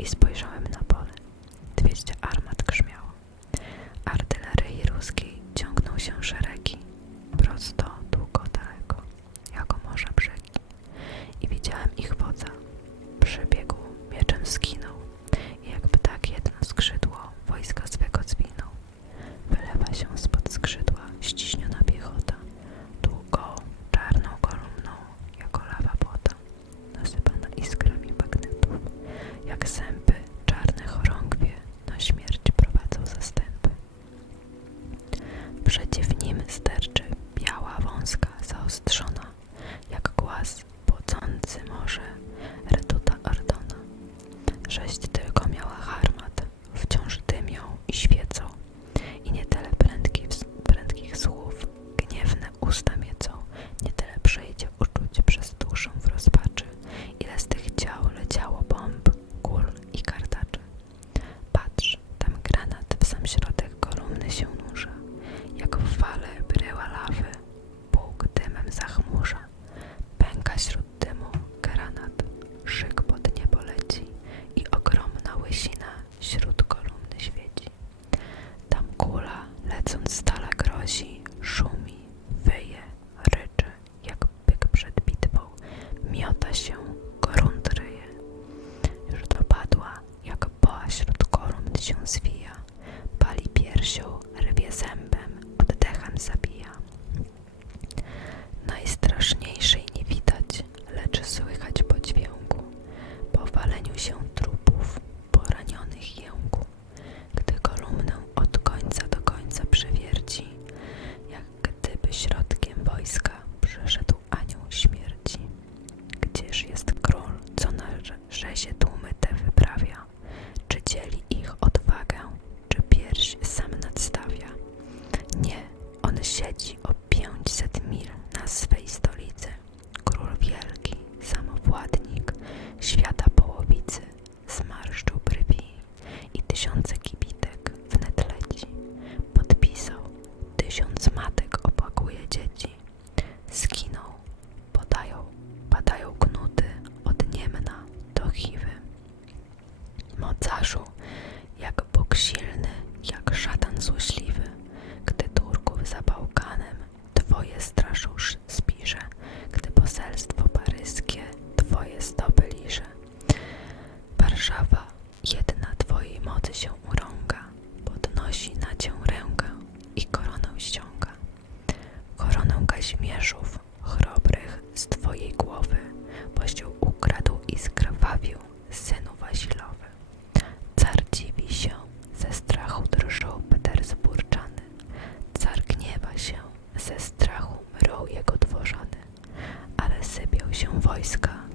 i spojrzałem na pole. 200 armat grzmiało. Artylerii ruskiej ciągną się szeregi. Prosto wojska.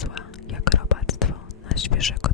zła jak robactwo na świeżego